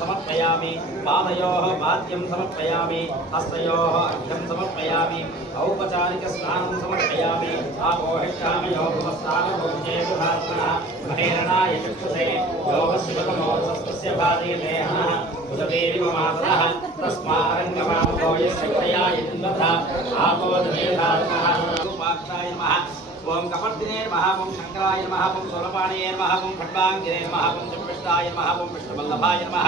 समर्पयामि पादयोः पाद्यं समर्पयामि हस्तयोः अर्घ्यं समर्पयामि औपचारिक स्नानं समर्पयामि आपोहिष्यामयोपस्थानभुञ्जेतुधात्मनः महेरणाय चक्षुषे योगशिवकमोत्सस्य भादयतेहनः उदवेरि ममातरः तस्मारङ्गमामको यशक्तया यन्वथा आपोदवेधात्मः रूपाक्षाय नमः ओम कपर्दिने नमः ओम शंकराय नमः ओम सोलपाणये नमः ओम खड्वांगिने नमः ओम चंपिष्टाय नमः ओम विष्णुवल्लभाय नमः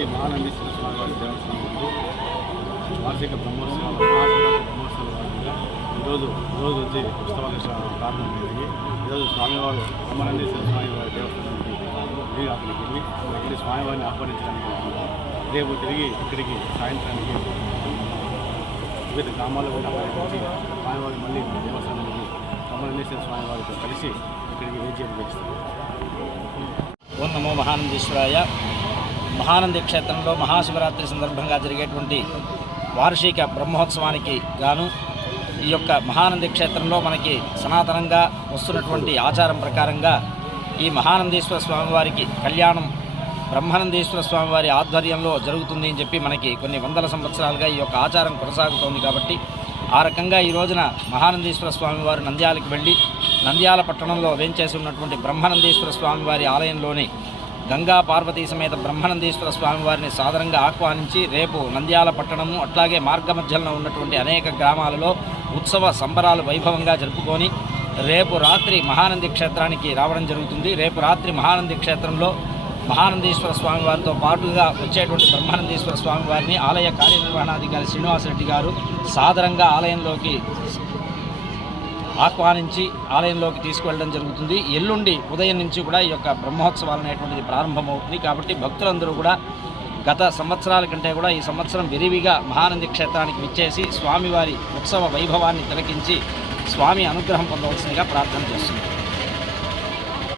శ్రీ మహానందీశ్వర స్వామి వారి దేవస్థానం వార్షిక బ్రహ్మోత్సవాల భాగంగా ఈరోజు వచ్చి ఉత్సవాల ప్రారంభమైంది. ఈరోజు స్వామివారు బ్రహ్మానందేశ్వర స్వామి వారి దేవస్థానానికి అక్కడికి వెళ్ళి అక్కడి స్వామివారిని ఆహ్వానించడానికి రేపు తిరిగి ఇక్కడికి సాయంత్రానికి వివిధ గ్రామాల్లో కూడా పర్యటించి స్వామివారి మళ్ళీ దేవస్థానానికి బ్రహ్మానందేశ్వర స్వామి వారితో కలిసి ఇక్కడికి వేచేపు చేస్తారు. ఓం నమో మహానందీశ్వరాయ. మహానంది క్షేత్రంలో మహాశివరాత్రి సందర్భంగా జరిగేటువంటి వార్షిక బ్రహ్మోత్సవానికి గాను ఈ యొక్క మహానంది క్షేత్రంలో మనకి సనాతనంగా వస్తున్నటువంటి ఆచారం ప్రకారంగా ఈ మహానందీశ్వర స్వామివారికి కళ్యాణం బ్రహ్మానందేశ్వర స్వామివారి ఆధ్వర్యంలో జరుగుతుంది అని చెప్పి మనకి కొన్ని వందల సంవత్సరాలుగా ఈ యొక్క ఆచారం కొనసాగుతోంది. కాబట్టి ఆ రకంగా ఈ రోజున మహానందీశ్వర స్వామివారు నంద్యాలకు వెళ్ళి నంద్యాల పట్టణంలో వేంచేసి ఉన్నటువంటి బ్రహ్మానందేశ్వర స్వామివారి ఆలయంలోని గంగా పార్వతీ సమేత బ్రహ్మానందేశ్వర స్వామివారిని సాదరంగా ఆహ్వానించి రేపు నంద్యాల పట్టణము అట్లాగే మార్గమధ్యంలో ఉన్నటువంటి అనేక గ్రామాలలో ఉత్సవ సంబరాలు వైభవంగా జరుపుకొని రేపు రాత్రి మహానంది క్షేత్రానికి రావడం జరుగుతుంది. రేపు రాత్రి మహానంది క్షేత్రంలో మహానందీశ్వర స్వామివారితో పాటుగా వచ్చేటువంటి బ్రహ్మానందేశ్వర స్వామివారిని ఆలయ కార్యనిర్వహణాధికారి శ్రీనివాసరెడ్డి గారు సాదరంగా ఆలయంలోకి ఆహ్వానించి ఆలయంలోకి తీసుకువెళ్ళడం జరుగుతుంది. ఎల్లుండి ఉదయం నుంచి కూడా ఈ యొక్క బ్రహ్మోత్సవాలు అనేటువంటిది ప్రారంభమవుతుంది. కాబట్టి భక్తులందరూ కూడా గత సంవత్సరాల కంటే కూడా ఈ సంవత్సరం విరివిగా మహానంది క్షేత్రానికి విచ్చేసి స్వామివారి ఉత్సవ వైభవాన్ని తిలకించి స్వామి అనుగ్రహం పొందవలసిందిగా ప్రార్థన చేస్తున్నారు.